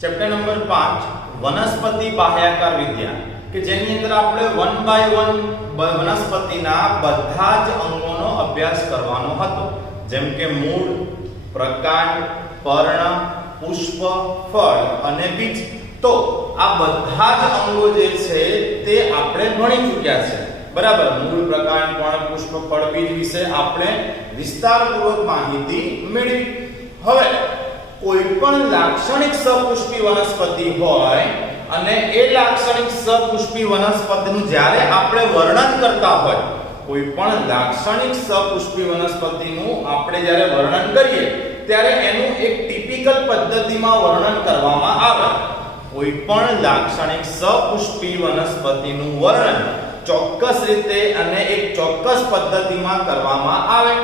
Chapter number 5 વનસ્પતિ બાહ્યાકાર વિદ્યા કે જેની અંદર આપણે 1 બાય 1 વનસ્પતિના બધા જ અંગોનો અભ્યાસ કરવાનો હતો, જેમ કે મૂળ, પ્રકાંડ, પર્ણ, પુષ્પ, ફળ અને બીજ. તો આ બધા જ અંગો જે છે તે આપણે ભણી ચૂક્યા છે, બરાબર. મૂળ, પ્રકાંડ, પર્ણ, પુષ્પ, ફળ, બીજ વિશે આપણે વિસ્તારપૂર્વક માહિતી મેળવી. હવે કોઈ પણ લાક્ષણિક સપુષ્પી વનસ્પતિ હોય અને એ લાક્ષણિક સપુષ્પી વનસ્પતિનું જ્યારે આપણે વર્ણન કરતા હોય, કોઈ પણ લાક્ષણિક સપુષ્પી વનસ્પતિનું આપણે જ્યારે વર્ણન કરીએ ત્યારે એનું એક ટિપિકલ પદ્ધતિમાં વર્ણન કરવામાં આવે. કોઈ પણ લાક્ષણિક સપુષ્પી વનસ્પતિનું વર્ણન ચોક્કસ રીતે અને એક ચોક્કસ પદ્ધતિમાં કરવામાં આવે.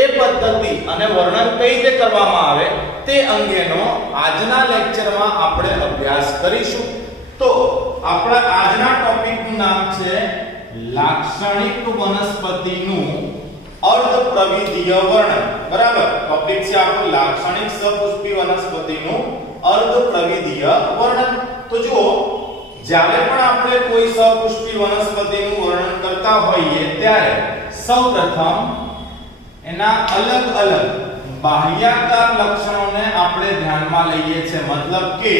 એ પદ્ધતિ અને વર્ણન કઈ રીતે કરવામાં આવે તે અંગેનો આજના લેક્ચરમાં આપણે અભ્યાસ કરીશું. તો આપણા આજના ટોપિકનું નામ છે લાક્ષણિક વનસ્પતિનું અર્ધપ્રવિધીય વર્ણન, બરાબર. ટોપિક છે આપણું લાક્ષણિક સપુષ્પી વનસ્પતિનું અર્ધપ્રવિધીય વર્ણન. તો જુઓ, જ્યારે પણ આપણે કોઈ સપુષ્પી વનસ્પતિનું વર્ણન કરતા હોઈએ ત્યારે સૌપ્રથમ એના અલગ અલગ બાહ્યાકાર લક્ષણોને આપણે ધ્યાનમાં લઈએ છીએ. મતલબ કે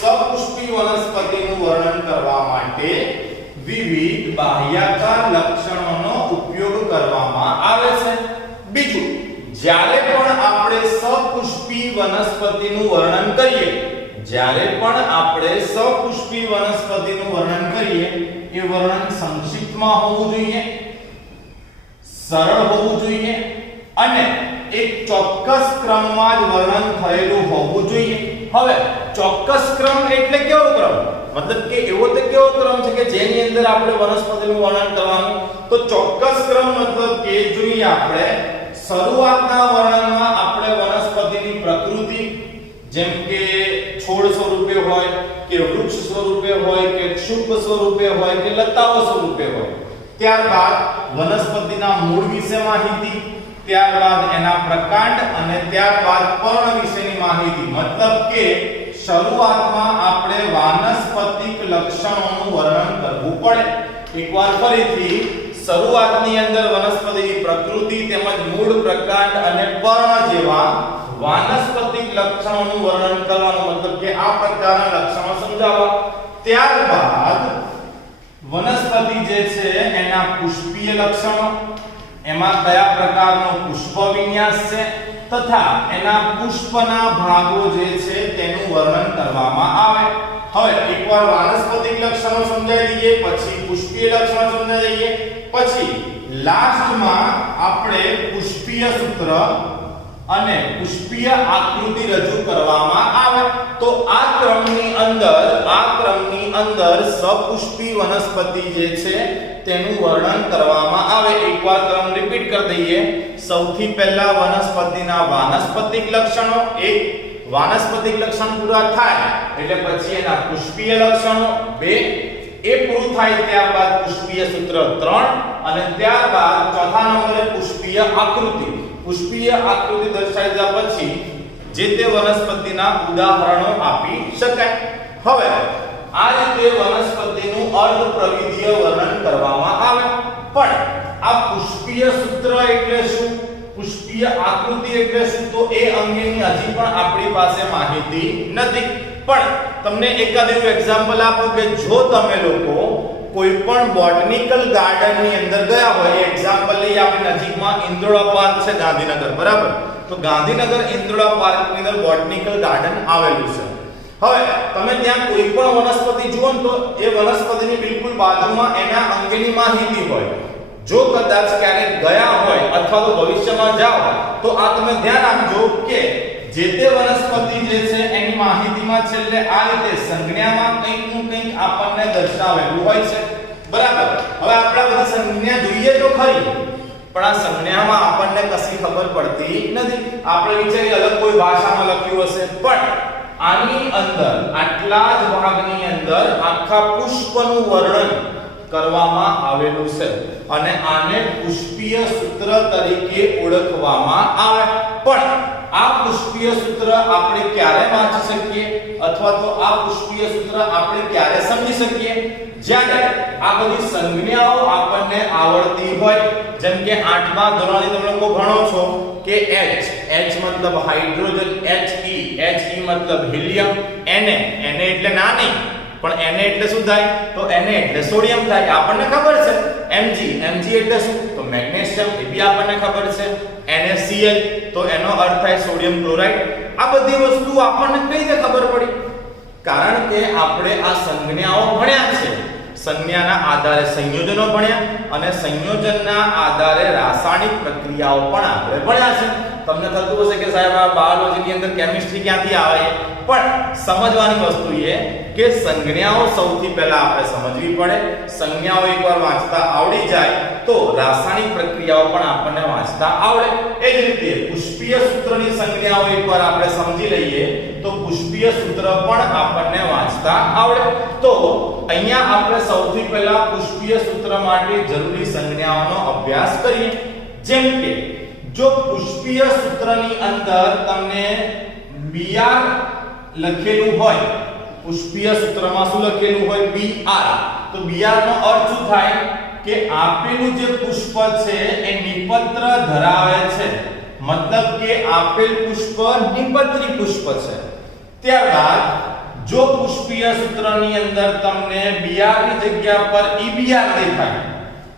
સપુષ્પી વનસ્પતિનું વર્ણન કરવા માટે વિવિધ બાહ્યાકાર લક્ષણોનો ઉપયોગ કરવામાં આવે છે. બીજું, જ્યારે પણ આપણે સપુષ્પી વનસ્પતિનું વર્ણન કરીએ, એ વર્ણન સંક્ષિપ્તમાં હોવું જોઈએ, સરળ હોવું જોઈએ અને એક ચોક્કસ ક્રમમાં જ વર્ણન થયેલું હોવું જોઈએ. હવે ચોક્કસ ક્રમ એટલે કેવો ક્રમ? મતલબ કે એવો તો કેવો ક્રમ છે કે જેની અંદર આપણે વનસ્પતિનું વર્ણન કરવાનું? તો ચોક્કસ ક્રમ મતલબ કે જોઈએ આપણે શરૂઆતના વર્ણનમાં આપણે વનસ્પતિની પ્રકૃતિ, જેમ કે છોડ સ્વરૂપે હોય કે વૃક્ષ સ્વરૂપે હોય કે ક્ષુપ સ્વરૂપે હોય કે લતાઓ સ્વરૂપે હોય, ત્યારબાદ વનસ્પતિના મૂળ વિશે માહિતી, ત્યારબાદ એના પ્રકાંડ અને ત્યારબાદ પર્ણ વિશેની માહિતી. મતલબ કે શરૂઆતમાં આપણે વાનસ્પતિક લક્ષણોનું વર્ણન કરવું પડે. એકવાર ફરીથી શરૂઆતની અંદર વનસ્પતિની પ્રકૃતિ તેમજ મૂળ, પ્રકાંડ અને પર્ણ જેવા વાનસ્પતિક લક્ષણોનું વર્ણન કરવાનું. મતલબ કે આ પ્રકારના લક્ષણો સમજાવવા. ત્યારબાદ વનસ્પતિ જે છે એના પુષ્પીય લક્ષણો, એમાં કયા પ્રકારનો પુષ્પ વિન્યાસ છે તથા એના પુષ્પના ભાગો જે છે તેનું વર્ણન કરવામાં આવે. હવે એકવાર વાનસ્પતિક લક્ષણો સમજાવી દઈએ, પછી પુષ્પીય લક્ષણો સમજાવી દઈએ, પછી લાસ્ટમાં આપણે પુષ્પીય સૂત્ર અને પુષ્પીય આકૃતિ રજૂ કરવામાં આવે. તો આ ક્રમની અંદર સપુષ્પી વનસ્પતિ જે છે તેનું વર્ણન કરવામાં આવે. એકવાર ક્રમ રિપીટ કરી દઈએ. સૌથી પહેલા વનસ્પતિના વાનસ્પતિક લક્ષણો, એક વાનસ્પતિક લક્ષણ પૂરા થાય એટલે પછી એના પુષ્પીય લક્ષણો 2, એ પૂરું થાય ત્યારબાદ પુષ્પીય સૂત્ર 3 અને ત્યારબાદ ચોથા નંબરે પુષ્પીય આકૃતિ. પુષ્પીય આકૃતિ દર્શાવી દીધા પછી જે તે વનસ્પતિના ઉદાહરણો આપી શકાય. હવે આ રીતે વનસ્પતિનું અર્ધપ્રવિધીય વર્ણન કરવામાં આવે. પણ આ પુષ્પીય સૂત્ર એટલે શું, પુષ્પીય આકૃતિ એટલે શું, તો એ અંગેની હજી પણ આપણી પાસે માહિતી નથી. પણ તમને એકાદ એવું એક્ઝામ્પલ આપું કે જો તમે લોકો કોઈ પણ બોટનિકલ ગાર્ડન ની અંદર ગયા હોય, એક્ઝામ્પલ લઈએ આપણે નજીકમાં ઇન્દ્રોડા પાર્ક છે ગાંધીનગર, બરાબર. તો ગાંધીનગર ઇન્દ્રોડા પાર્ક ની અંદર બોટનિકલ ગાર્ડન આવેલું છે. હવે તમે ત્યાં કોઈ પણ વનસ્પતિ જુઓ ને તો એ વનસ્પતિની બિલકુલ બાજુમાં એના અંગેની માહિતી હોય. જો કદાચ ક્યારેક ગયા હોય અથવા તો ભવિષ્યમાં જાઓ તો આ તમે ધ્યાન આપજો કે જે તે વનસ્પતિ જે છે એની માહિતીમાં છેલ્લે આ રીતે સંજ્ઞામાં કંઈકનું કંઈક આપણને દર્શાવેલું હોય છે, બરાબર. હવે આપણે બધા સંજ્ઞા જોઈએ તો ખરી, પણ આ સંજ્ઞામાં આપણને કશી ખબર પડતી નથી. આપણે વિચારીએ અલગ કોઈ ભાષામાં લખ્યું હશે, પણ આની અંદર આટલા જ ભાગની અંદર આખા પુષ્પનું વર્ણન કરવામાં આવેલું છે અને આને પુષ્પીય સૂત્ર તરીકે ઓળખવામાં આવે. પણ આ પુષ્પીય સૂત્ર આપણે ક્યારે વાંચી શકીએ? અથવા તો આ પુષ્પીય સૂત્ર આપણે ક્યારે સમજી શકીએ? જ્યારે આ બધી સંજ્ઞાઓ આપણને આવડતી હોય. જેમ કે 8મા ધોરણથી તમે લોકો ભણો છો કે H મતલબ હાઇડ્રોજન, He મતલબ હિલિયમ, Na એટલે ના નહીં પણ Na એટલે શું થાય? તો Na એટલે સોડિયમ થાય, આપણને ખબર છે. Mg એટલે શું? તો મેગ્નેશિયમ, એ બી આપણને ખબર છે. NaCl તો એનો અર્થ થાય સોડિયમ ક્લોરાઇડ. આ બધી વસ્તુ આપણને કઈ રીતે ખબર પડી? કારણ કે આપણે આ સંજ્ઞાઓ ભણ્યા છે. સંજ્ઞાના આધારે સંયોજનો ભણ્યા અને સંયોજનના આધારે રાસાયણિક પ્રક્રિયાઓ પણ આપણે ભણ્યા છે. તમને થતું હશે કે સાહેબ આ બાયોલોજીની અંદર કેમિસ્ટ્રી ક્યાંથી આવે? પણ સમજવાની વસ્તુ એ કે સંજ્ઞાઓ સૌથી પહેલા આપણે સમજવી પડે. સંજ્ઞાઓ એકવાર વાંચતા આવડી જાય તો રાસાયણિક પ્રક્રિયાઓ પણ આપણને વાંચતા આવડે. એ જ રીતે પુષ્પીય સૂત્રની સંજ્ઞાઓ એકવાર આપણે સમજી લઈએ તો પુષ્પીય સૂત્ર પણ આપણને વાંચતા આવડે. તો અહીંયા આપણે સૌથી પહેલા પુષ્પીય સૂત્ર માટે જરૂરી સંજ્ઞાઓનો અભ્યાસ કરીએ. જેમ કે જો પુષ્પીય સૂત્રની અંદર તમને Br લખેલું હોય, પુષ્પીય સૂત્રમાં શું લખેલું હોય? Br. તો Br નો અર્થ શું થાય? કે આપેલું જે પુષ્પ છે એ નિપત્ર ધરાવે છે. મતલબ કે આપેલ પુષ્પ નિપત્રી પુષ્પ છે. ત્યારબાદ જો પુષ્પીય સૂત્રની અંદર તમને Br ની જગ્યા પર Ebr દેખાય,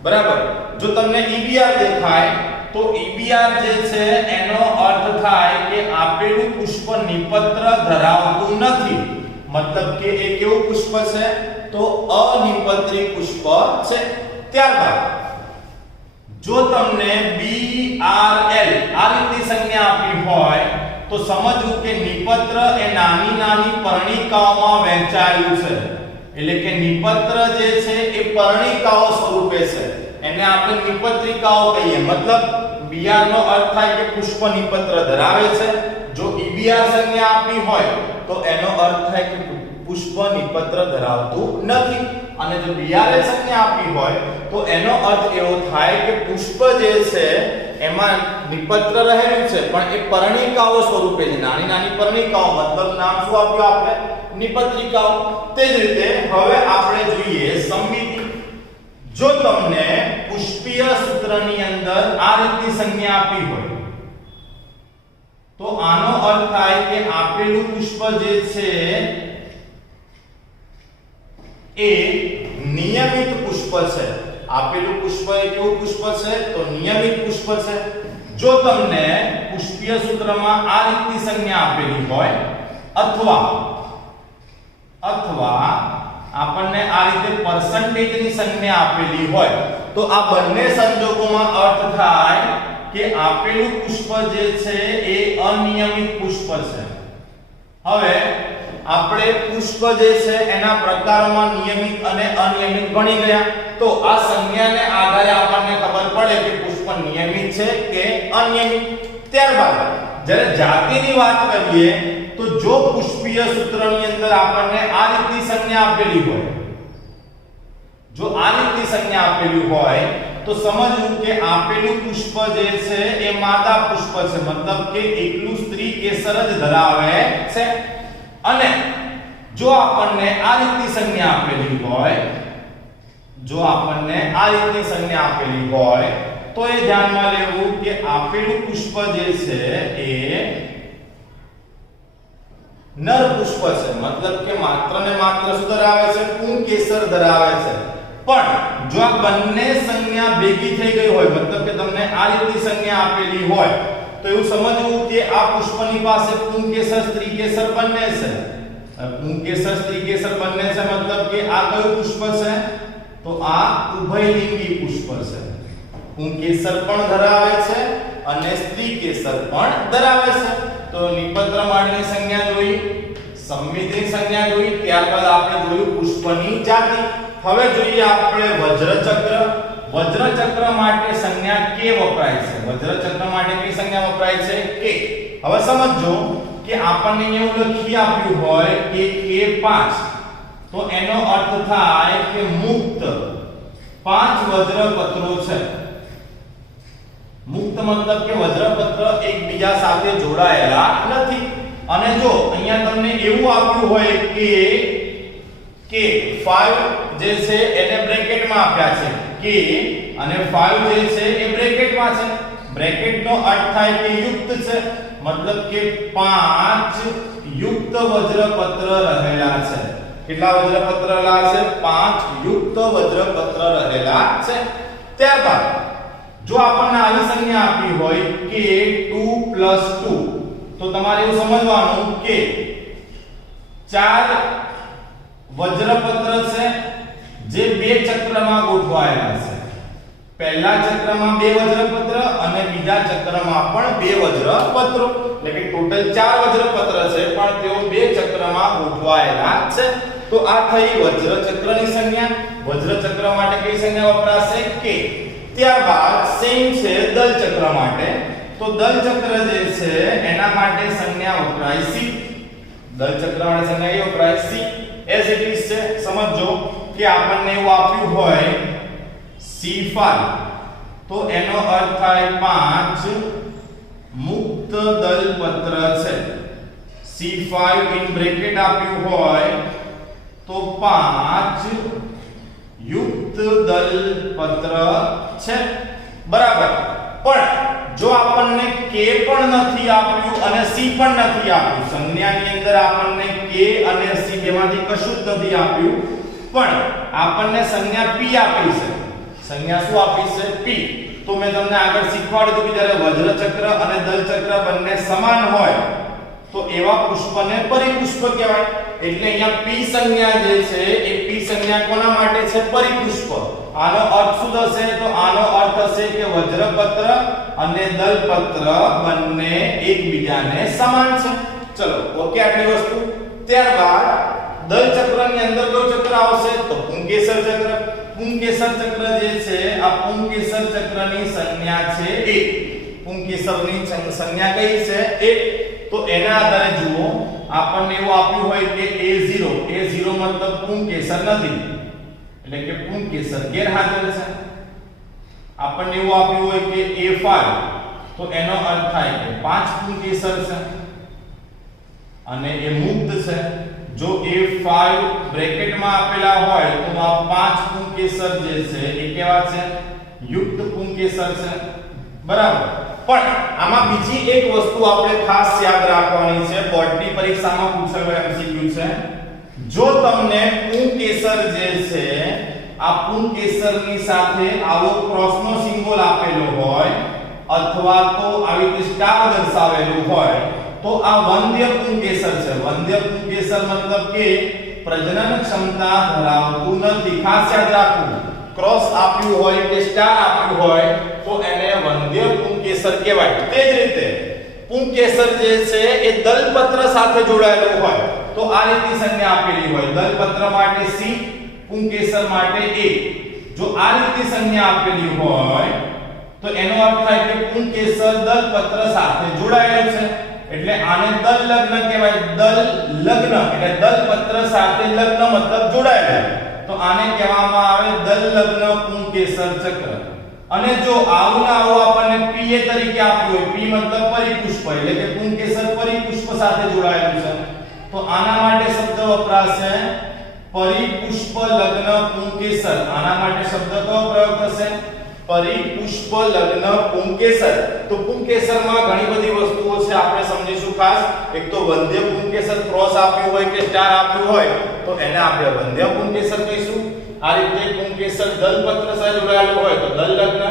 બરાબર? જો તમને Ebr દેખાય તો Ebr જે છે એનો અર્થ થાય કે આપેલું પુષ્પ નિપત્ર ધરાવતું નથી. મતલબ કે એ કેવું પુષ્પ છે? તો અનિપત્રી પુષ્પ છે. ત્યારબાદ જો તમને BRL આ રીતની સંજ્ઞા આપી હોય તો સમજવું કે નિપત્ર એ નાની નાની પરણિકાઓમાં વહેંચાયેલું છે. એટલે કે નિપત્ર જે છે એ પરણિકાઓ સ્વરૂપે છે. એને આપણે નિપત્રિકાઓ કહીએ. મતલબ Br નો અર્થ થાય કે પુષ્પ નિપત્ર ધરાવે છે. જો Ebr સંજ્ઞા આપી હોય તો એનો અર્થ થાય કે પુષ્પ નિપત્ર ધરાવતું નથી. અને જો Br સંજ્ઞા આપી હોય તો એનો અર્થ એવો થાય કે પુષ્પ જે છે એમાં નિપત્ર રહેલું છે પણ એ પરણિકાઓ સ્વરૂપે છે. નાની નાની પરણિકાઓ, મતલબ નામ શું આપ્યું આપણે? નિપત્રિકાઓ. તે જ રીતે હવે આપણે જોઈએ સમમિતિ. જો તમને પુષ્પીય સૂત્રની અંદર આ રીતની સંજ્ઞા આપી હોય તો આનો અર્થ થાય કે આપેલું પુષ્પ જે છે એ નિયમિત પુષ્પ છે. આપેલું પુષ્પ એ કેવું પુષ્પ છે? તો નિયમિત પુષ્પ છે. જો તમને પુષ્પીય સૂત્રમાં આ રીતની સંજ્ઞા આપેલી હોય અથવા આપણને આ રીતે પર્સન્ટેજની સંજ્ઞા આપેલી હોય તો આ બંને સંજોગોમાં અર્થ થાય કે આપેલું પુષ્પ જે છે એ અનિયમિત પુષ્પ છે. હવે આપણે પુષ્પ જે છે એના પ્રકારોમાં નિયમિત અને અનિયમિત ભણી ગયા. તો આ સંજ્ઞાને આધારે આપણને ખબર પડે કે પુષ્પ નિયમિત છે કે અનિયમિત. ત્યારબાદ જ્યારે જાતિની વાત કરીએ તો જો પુષ્પીય સૂત્રની અંદર આપણને આ રીતની સંજ્ઞા આપેલી હોય, જો આ રીતની સંજ્ઞા આપેલી હોય તો સમજવું કે આપેલું પુષ્પ જે છે એ માદા પુષ્પ છે. મતલબ કે એકલું સ્ત્રી કેસર જ ધરાવે છે. અને જો આપણને આ રીતની સંજ્ઞા આપેલી હોય, તો એ ધ્યાનમાં લેવું કે આપેલું પુષ્પ જે છે એ નર પુષ્પ છે. મતલબ કે માત્ર ને માત્ર શું ધરાવે છે? પુંકેસર ધરાવે છે. પણ જો આ બંને સંજ્ઞા ભેગી થઈ ગઈ હોય, મતલબ કે તમને આ રીતની સંજ્ઞા આપેલી હોય તો એવું સમજવું કે આ પુષ્પની પાસે પુંકેસર સ્ત્રીકેસર બંને છે. પુંકેસર સ્ત્રીકેસર બંને છે મતલબ કે આ કયું પુષ્પ છે? તો આ ઉભયલિંગી પુષ્પ છે. પુંકેસર પણ ધરાવે છે અને સ્ત્રીકેસર પણ ધરાવે છે. તો નિપત્ર માટેની સંજ્ઞા જોઈ, સમમિતિની સંજ્ઞા જોઈ, ત્યારબાદ આપણે જોયું પુષ્પની જાતિ. હવે જોઈએ આપણે વજ્રચક્ર. વજ્રચક્ર માટે સંજ્ઞા કે વપરાય છે. વજ્રચક્ર માટે કઈ સંજ્ઞા વપરાય છે? કે. હવે સમજો કે આપણને એવું લખી આપ્યું હોય કે K5 તો એનો અર્થ થાય કે મુક્ત 5 વજ્રપત્રો છે. મુક્ત મતલબ કે વજ્રપત્ર એકબીજા સાથે જોડાયેલા નથી. અને જો અહીંયા તમને એવું આપ્યું હોય કે 5 જે છે એને બ્રેકેટમાં આપ્યા છે કે અને 5 જે છે એ બ્રેકેટમાં છે. બ્રેકેટનો અર્થ થાય કે યુક્ત છે, મતલબ કે 5 યુક્ત વજ્રપત્ર રહેલા છે. કેટલા વજ્રપત્ર રહેલા છે? 5 યુક્ત વજ્રપત્ર રહેલા છે. ત્યારબાદ જો આપણને આવી સંજ્ઞા આપી હોય કે 2 + 2 તો તમારે એવું સમજવાનું કે 4 વજ્રપત્ર છે જે બે ચક્રમાં ગોઠવાયેલા છે. પહેલા ચક્રમાં બે વજ્રપત્ર અને બીજા ચક્રમાં પણ બે વજ્રપત્રો, એટલે કે ટોટલ 4 વજ્રપત્ર છે પણ તેઓ બે ચક્રમાં ગોઠવાયેલા છે. તો આ થઈ વજ્રચક્રની સંજ્ઞા. વજ્રચક્ર માટે કઈ સંજ્ઞા વપરાશે? કે. ત્યારબાદ સેમ છે દલચક્ર માટે. તો દલચક્ર જે છે એના માટે સંજ્ઞા વપરાય સી. દલચક્ર માટે સંજ્ઞા એ વપરાય સી. એઝ ઇટ ઇઝ છે. સમજો કે આપણને એવું આપ્યું હોય C5 તો એનો અર્થ થાય 5 મુક્ત દલપત્ર છે. C5 ઇન બ્રેકેટ આપ્યું હોય તો 5 યુક્ત દલપત્ર છે. બરાબર. પણ જો આપણને k પણ નથી આપ્યું અને c પણ નથી આપ્યું, સંજ્ઞાની અંદર આપણને k અને c બેમાંથી કશું જ નથી આપ્યું, પણ આપણને સંજ્ઞા p આપી છે. સંજ્ઞા શું આપી છે? p. તો મેં તમને આગળ શીખવાડ્યું કે જ્યારે વજ્રચક્ર અને દલચક્ર બંને સમાન હોય તો એવા પુષ્પને પરિપુષ્પ કહેવાય. એટલે અહીંયા p સંજ્ઞા જે છે એ p સંજ્ઞા કોના માટે છે? પરિપુષ્પ. આનો અર્થ શું થશે? તો આનો અર્થ થશે કે વજ્રપત્ર અને દલપત્ર બંને એકબીજાને સમાન છે. ચલો ઓકે આટલી વસ્તુ. ત્યારબાદ દલચક્રની અંદર કયું ચક્ર આવશે? તો પુંકેસર ચક્ર. પુંકેસર ચક્ર જે છે આ પુંકેસર ચક્રની સંજ્ઞા છે 1. પુંકેસરની સંજ્ઞા કઈ છે? 1. તો એના આધારે જુઓ આપણને એવું આપ્યું હોય કે A0 મતલબ પુંકેસર નથી, એટલે કે પુંકેસર ગેરહાજર છે. આપણને એવું આપ્યું હોય કે A5 તો એનો અર્થ થાય કે 5 પુંકેસર છે અને એ મુક્ત છે. જો A5 બ્રેકેટમાં આપેલા હોય તો આ 5 પુંકેસર જે છે એ કેવા છે? યુક્ત પુંકેસર છે. બરાબર. પણ આમાં બીજી એક વસ્તુ આપણે ખાસ યાદ રાખવાની છે, બોર્ડની પરીક્ષામાં પૂછાયેલો MCQ છે. જો તમને પુંકેસર જે છે આ પુંકેસરની સાથે આવો ક્રોસનો સિમ્બોલ આપેલો હોય અથવા તો આવી રીતે સ્ટાર દર્શાવેલું હોય તો આ વંધ્ય પુંકેસર છે. વંધ્ય પુંકેસર મતલબ કે પ્રજનન ક્ષમતા ધરાવતું નથી. ખાસ યાદ રાખવું, ક્રોસ આપ્યું હોય કે સ્ટાર આપ્યું હોય તો એને વંધ્ય પુંકેસર કહેવાય. તે જ રીતે પુંકેસર જે છે એ દલપત્ર સાથે જોડાયેલું હોય તો આ રીતની સંજ્ઞા આપેલી હોય. દલપત્ર માટે C, પુંકેસર માટે A. જો આ રીતની સંજ્ઞા આપેલી હોય તો એનો અર્થ થાય કે પુંકેસર દલપત્ર સાથે જોડાયેલું છે. એટલે આને દલ લગ્ન કહેવાય. દલ લગ્ન એટલે દલપત્ર સાથે લગ્ન મતલબ જોડાયેલું, તો આને કહેવામાં આવે દલ લગ્ન પુંકેસર ચક્ર. અને જો આવું ના આવું આપણને PA તરીકે આપ્યું હોય, P મતલબ પરિપુષ્પ એટલે કે પુંકેસર પરિપુષ્પ સાથે જોડાયેલું છે, તો આના માટે શબ્દ વપરાશે પરિપુષ્પ લગ્ન પુંકેસર. આના માટે શબ્દ કયો પ્રયોગ થશે? પરિપુષ્પ લગ્ન પુંકેસર. તો પુંકેસરમાં ઘણી બધી વસ્તુઓ છે, આપણે સમજીશું ખાસ. એક તો વંધ્ય પુંકેસર ક્રોસ આપ્યું હોય કે સ્ટાર આપ્યું હોય તો એને આપણે વંધ્ય પુંકેસર કહીશું. આ રીતે પુંકેસર દલપત્ર સાથે જોડાયેલું હોય તો દલ લગ્ન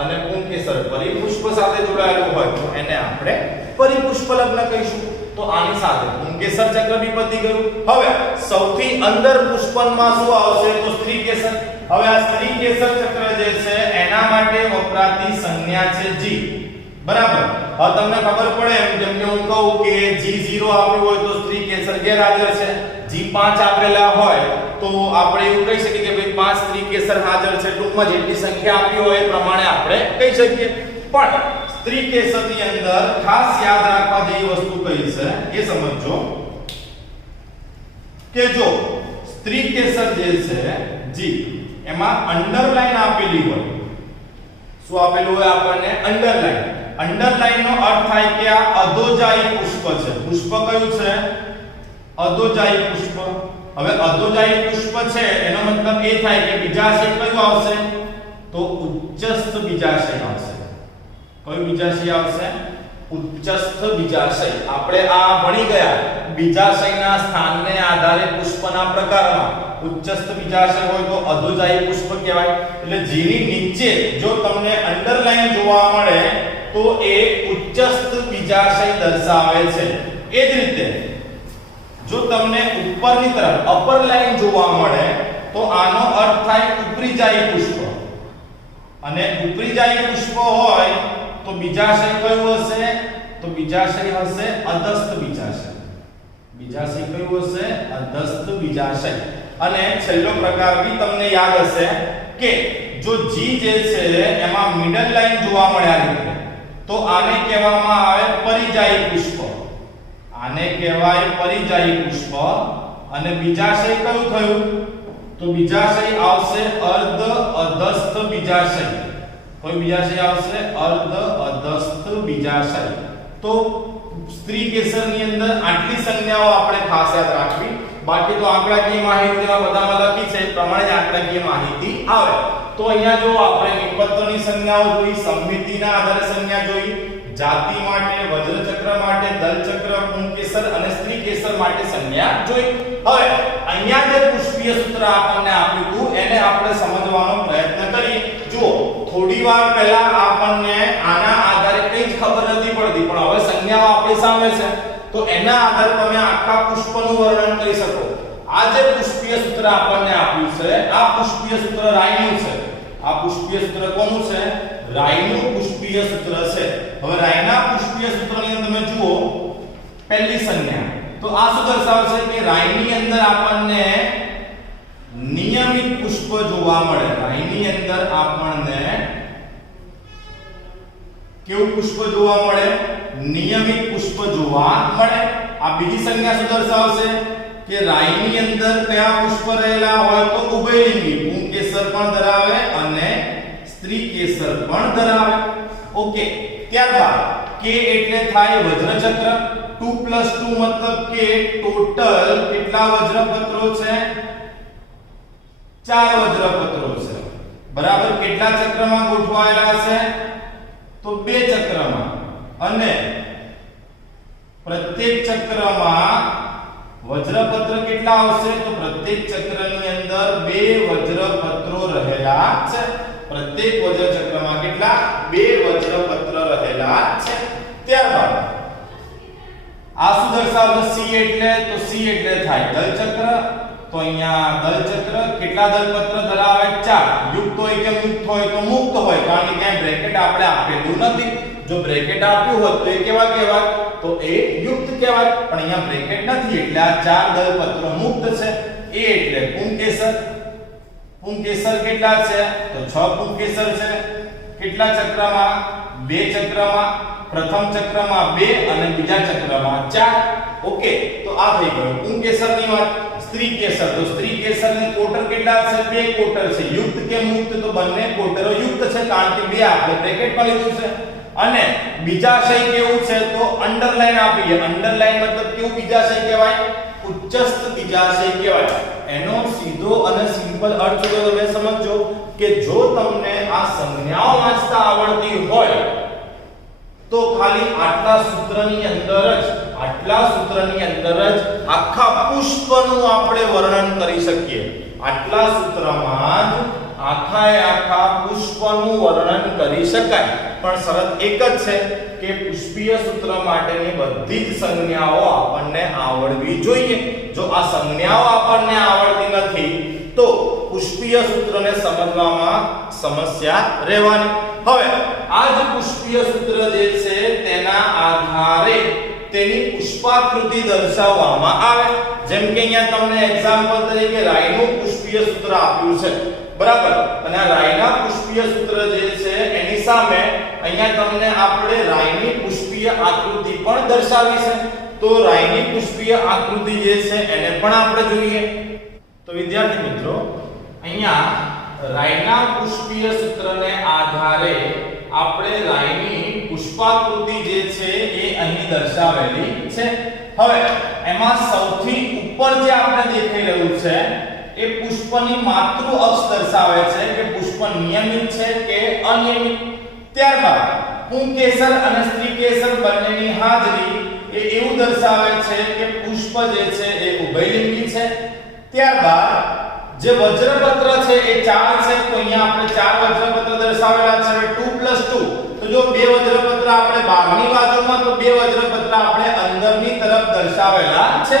અને પુંકેસર પરિપુષ્પ સાથે જોડાયેલું હોય તો એને આપણે પરિપુષ્પ લગ્ન કહીશું. તો આની સાથે પુંકેસર ચક્ર બી પતી ગયું. હવે સૌથી અંદર પુષ્પનમાં શું આવશે? તો સ્ત્રીકેસર. હવે આ સ્ત્રીકેસર ચક્ર જે છે એના માટે વપરાતી સંજ્ઞા છે G. બરાબર. હવે તમને ખબર પડે એમ જેમ કે હું કહું કે G0 આપ્યું હોય તો સ્ત્રીકેસર ગેરહાજર છે, G5 આપેલા હોય તો આપણે એવું કહી શકીએ કે ભાઈ 5 સ્ત્રીકેસર હાજર છે. ટૂંકમાં જેટલી સંખ્યા આપી હોય એ પ્રમાણે આપણે કહી શકીએ. પણ સ્ત્રીકેસરની અંદર ખાસ યાદ રાખવા જેવી વસ્તુ કઈ છે એ સમજો કે જો સ્ત્રીકેસર જે છે G એમાં અંડરલાઈન આપેલી હોય. શું આપેલું હોય આપણને? અંડરલાઈન. અંડરલાઈન નો અર્થ થાય કે આ અધોજાયી પુષ્પ છે. પુષ્પ કયું છે? અધોજાયી પુષ્પ. હવે અધોજાયી પુષ્પ છે એનો મતલબ એ થાય કે બીજાશય કયું આવશે? તો ઉચ્ચસ્થ બીજાશય આવશે. કયું બીજાશય આવશે? ઉચ્ચસ્થ બીજાશય. આપણે આ ભણી ગયા બીજાશયના સ્થાનને આધારે પુષ્પના પ્રકારમાં. ઉચ્ચસ્થ બીજાશય હોય તો અધોજાયી પુષ્પ કહેવાય. એટલે જેની નીચે જો તમને અંડરલાઈન જોવા મળે તો એ ઉચ્ચસ્થ બીજાશય દર્શાવે છે. એ જ રીતે જો તમને ઉપરની તરફ અપર લાઈન જોવા મળે તો આનો અર્થ થાય ઉપરીજાયી પુષ્પ. અને ઉપરીજાયી પુષ્પ હોય તો બીજાશય કયું હશે? તો બીજાશય હશે અધસ્થ બીજાશય. બીજાશય કયું હશે? અધસ્થ બીજાશય. અને છેલ્લો પ્રકાર બી તમને યાદ હશે કે જો જી જે છે એમાં મિડલ લાઈન જોવા મળ્યા રીતે તો આને કહેવામાં આવે પરિજાયી પુષ્પ. આને કહેવાય પરિજાયી પુષ્પ. અને બીજાશય કયું થયું? તો બીજાશય આવશે અર્ધ અધસ્થ બીજાશય. કોઈ બીજાશય આવશે? અર્ધ અધસ્થ બીજાશય. તો સ્ત્રી કેસરની અંદર આટલી સંજ્ઞાઓ આપણે ખાસ યાદ રાખવી. બાકી તો આંકડાકીય માહિતીમાં બધામાં લખી છે એ પ્રમાણે જ આંકડાકીય માહિતી આવે. તો અહીંયા જો આપણે નિપત્રની સંજ્ઞાઓ જોઈ, સમમિતિના આધારે સંજ્ઞા જોઈ, જાતિ માટે, વજ્રચક્ર માટે, દલચક્ર, પુંકેસર અને સ્ત્રી કેસર માટે સંજ્ઞા જોઈ. હવે અહીંયા જે પુષ્પીય સૂત્ર આપણને આપ્યું હતું એને આપણે સમજવાનો પ્રયત્ન કરીએ. જુઓ, થોડી વાર પહેલા આપણને આના આધારે કંઈ જ ખબર નથી પડતી, પણ હવે સંજ્ઞાઓ આપણી સામે છે તો એના આધારે તમે આખા પુષ્પનું વર્ણન કરી શકો. આ જે પુષ્પીય સૂત્ર આપણને આપ્યું છે આ પુષ્પીય સૂત્ર રાયનું છે. આ પુષ્પીય સૂત્ર કોનું છે? રાયનું પુષ્પીય સૂત્ર છે. હવે રાયના પુષ્પીય સૂત્રની અંદર તમે જુઓ પહેલી સંજ્ઞા તો આ શું દર્શાવે છે કે રાયની અંદર આપણને નિયમિત પુષ્પ જોવા મળે. રાયની અંદર આપણને કેવું પુષ્પ જોવા મળે? નિયમિત પુષ્પ જોવા મળે. આ બીજી સંજ્ઞા શું દર્શાવશે કે રાયની અંદર કયા પુષ્પ રહેલા હોય? તો ઉભયલિંગી. પુંકેસર પણ ધરાવે અને સ્ત્રી કેસર પણ ધરાવે. ઓકે, ત્યારબાદ કે એટલે થાય વજ્રચક્ર. 2 + 2 મતલબ કે ટોટલ કેટલા વજ્રપત્રો છે? 4 વજ્રપત્રો છે. બરાબર. કેટલા ચક્રમાં ગોઠવાયેલા છે? તો 2 ચક્રમાં. અને પ્રત્યેક ચક્રમાં વજ્રપત્ર કેટલા આવશે? તો પ્રત્યેક ચક્રની અંદર 2 વજ્રપત્રો રહેલા છે. પ્રત્યેક વજ્રચક્રમાં કેટલા? 2 વજ્રપત્ર રહેલા છે. ત્યારબાદ આ શું દર્શાવે? સી એટલે તો સી એટલે થાય દલચક્ર. તો અહીંયા દલચક્ર કેટલા દલપત્ર ધરાવે? 4. યુક્ત હોય કે મુક્ત હોય? તો મુક્ત હોય, કારણ કે ત્યાં બ્રેકેટ આપણે આપેલું નથી. જો બ્રેકેટ આપ્યું હોત તો એ કેવા કહેવાય? તો એ યુક્ત કહેવાય. પણ અહીંયા બ્રેકેટ નથી એટલે આ 4 દલપત્રો મુક્ત છે. એ એટલે પુંકેસર. પુંકેસર કેટલા છે? તો 6 પુંકેસર છે. કેટલા ચક્રમાં? 2 ચક્રમાં. પ્રથમ ચક્રમાં 2 અને બીજા ચક્રમાં 4. ઓકે, તો આ થઈ ગયું પુંકેસરની વાત. સ્ત્રી કેસર તો સ્ત્રી કેસરની કોટર કેટલા છે? 2 કોટર છે. યુક્ત કે મુક્ત? તો બંને કોટરો યુક્ત છે, કારણ કે 2 આપણે બ્રેકેટમાં લીધું છે. અને બીજાશય કેવું છે? તો અંડરલાઈન આપીએ. અંડરલાઈન મતલબ કેવું બીજાશય કહેવાય? ઉચ્ચસ્થ બીજાશય કહેવાય. એનો સીધો અને સિમ્પલ અર્થ જો તમે સમજો કે જો તમને આ સંજ્ઞાઓ વાંચતા આવડતી હોય તો ખાલી આટલા સૂત્રની અંદર જ આખા પુષ્પનું આપણે વર્ણન કરી શકીએ. આટલા સૂત્રમાં જ આખા પુષ્પનું વર્ણન કરી શકાય. પણ શરત એક જ છે કે પુષ્પીય સૂત્ર માટેની બધી જ સંજ્ઞાઓ આપણને આવડવી જોઈએ. જો આ સંજ્ઞાઓ આપણને આવડતી નથી તો પુષ્પીય સૂત્રને સમજવામાં સમસ્યા રહેવાની. હવે આ જ પુષ્પીય સૂત્ર જે છે તેના આધારે તેની પુષ્પાકૃતિ દર્શાવવામાં આવે. જેમ કે અહીંયા તમને એક્ઝામ્પલ તરીકે રાયનું પુષ્પીય સૂત્ર આપ્યું છે. બરાબર. અને આ રાયના પુષ્પીય સૂત્ર જે છે એની સામે અહીંયા તમને આપણે રાયની પુષ્પીય આકૃતિ પણ દર્શાવી છે. તો રાયની પુષ્પીય આકૃતિ જે છે એને પણ આપણે જોઈએ. તો વિદ્યાર્થી મિત્રો, અહીંયા રાયના પુષ્પીય સૂત્રને આધારે આપણે રાયની પુષ્પાકૃતિ જે છે એ અહીં દર્શાવેલી છે. હવે એમાં સૌથી ઉપર જે આપણે દેખાઈ રહ્યું છે એ પુષ્પની માતૃ અક્ષ દર્શાવે છે કે પુષ્પ નિયમિત છે કે અનિયમિત. ત્યારબાદ પુંકેસર અને સ્ત્રીકેસર બંનેની હાજરી એ એવું દર્શાવે છે કે પુષ્પ જે છે એ ઉભયલિંગી છે. ત્યારબાદ જે વજ્રપત્ર છે એ 4 છે, તો અહીંયા આપણે 4 વજ્રપત્ર દર્શાવેલા છે. 2 + 2, તો જો બે વજ્રપત્ર આપણે બહારની બાજુમાં, તો બે વજ્રપત્ર આપણે અંદરની તરફ દર્શાવેલા છે.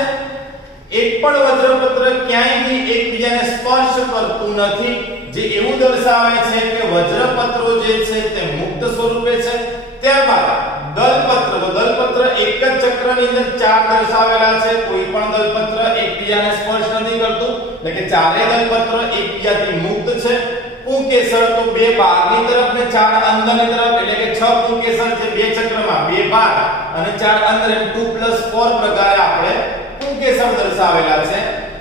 એક પણ વજ્રપત્ર ક્યાંય બી એકબીજાને સ્પર્શ કરતું નથી, જે એવું દર્શાવે છે કે વજ્રપત્રો જે છે તે મુક્ત સ્વરૂપે છે. ત્યારબાદ દલપત્ર, તો દલપત્ર એક જ ચક્રની અંદર 4 દર્શાવેલા છે, કોઈ પણ દલપત્ર એકબીજાને સ્પર્શ નથી કરતું, એટલે કે ચારે દલપત્ર એકબીજાથી મુક્ત છે. પુંકેસર તો બે બહારની તરફ ને 4 અંદરની તરફ, એટલે કે 6 પુંકેસર છે, બે ચક્રમાં 2 બહાર અને 4 અંદર, એમ 2 + 4 પ્રકારે આપણે પુંકેસર દર્શાવેલા છે.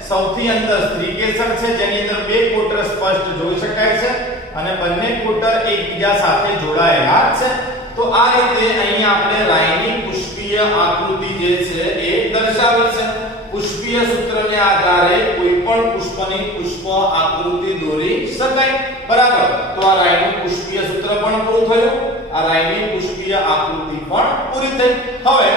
સૌથી અંદર સ્ત્રીકેસર છે, જેની અંદર બે કોટર સ્પષ્ટ જોઈ શકાય છે અને બંને કોટર એકબીજા સાથે જોડાયેલા છે. તો આ રીતે અહીંયા આપણે રાયની પુષ્પીય આકૃતિ જે છે એ દર્શાવેલ છે. પુષ્પીય સૂત્રને આધારે કોઈ પણ પુષ્પની પુષ્પ આકૃતિ દોરી શકાય. બરાબર, તો આ રાયનું પુષ્પીય સૂત્ર પણ પૂરું થયું, આ રાયની પુષ્પીય આકૃતિ પણ પૂરી થઈ. હવે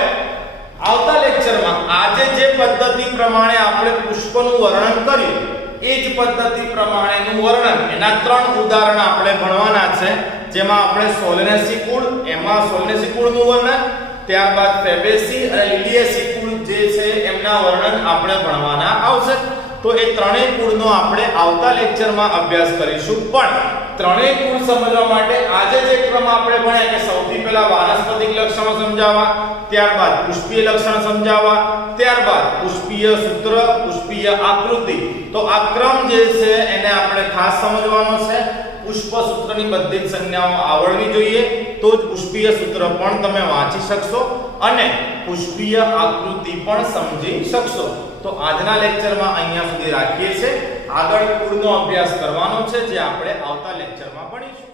આવતા લેક્ચરમાં આજે જે પદ્ધતિ પ્રમાણે આપણે પુષ્પનું વર્ણન કર્યું એ જ પદ્ધતિ પ્રમાણેનું વર્ણન, એના 3 ઉદાહરણ આપણે ભણવાના છે. જેમાં આપણે સોલેનેસી કુળ, એમાં સોલેનેસી કુળનું વર્ણન, ત્યારબાદ ફેબેસી અને લિલિએસી કુળ જે છે એમના વર્ણન આપણે ભણવાના આવશે. તો એ ત્રણેય કુળનો આપણે આવતા લેક્ચરમાં અભ્યાસ કરીશું. પણ ત્રણેય કુળ સમજવા માટે આજે જે ક્રમ આપણે ભણ્યા કે સૌથી પહેલા વાનસ્પતિક લક્ષણો સમજાવવા, ત્યારબાદ પુષ્પીય લક્ષણ સમજાવવા, ત્યારબાદ પુષ્પીય સૂત્ર, પુષ્પીય આકૃતિ. તો આ ક્રમ જે છે એને આપણે ખાસ સમજવાનો છે. પુષ્પ સૂત્રની બધી જ સંજ્ઞાઓ આવડવી જોઈએ, તો જ પુષ્પીય સૂત્ર પણ તમે વાંચી શકશો અને પુષ્પીય આકૃતિ પણ સમજી શકશો. તો આજના લેક્ચરમાં અહીંયા સુધી રાખીએ છીએ. આગળ કુળનો અભ્યાસ કરવાનો છે, જે આપણે આવતા લેક્ચરમાં ભણીશું.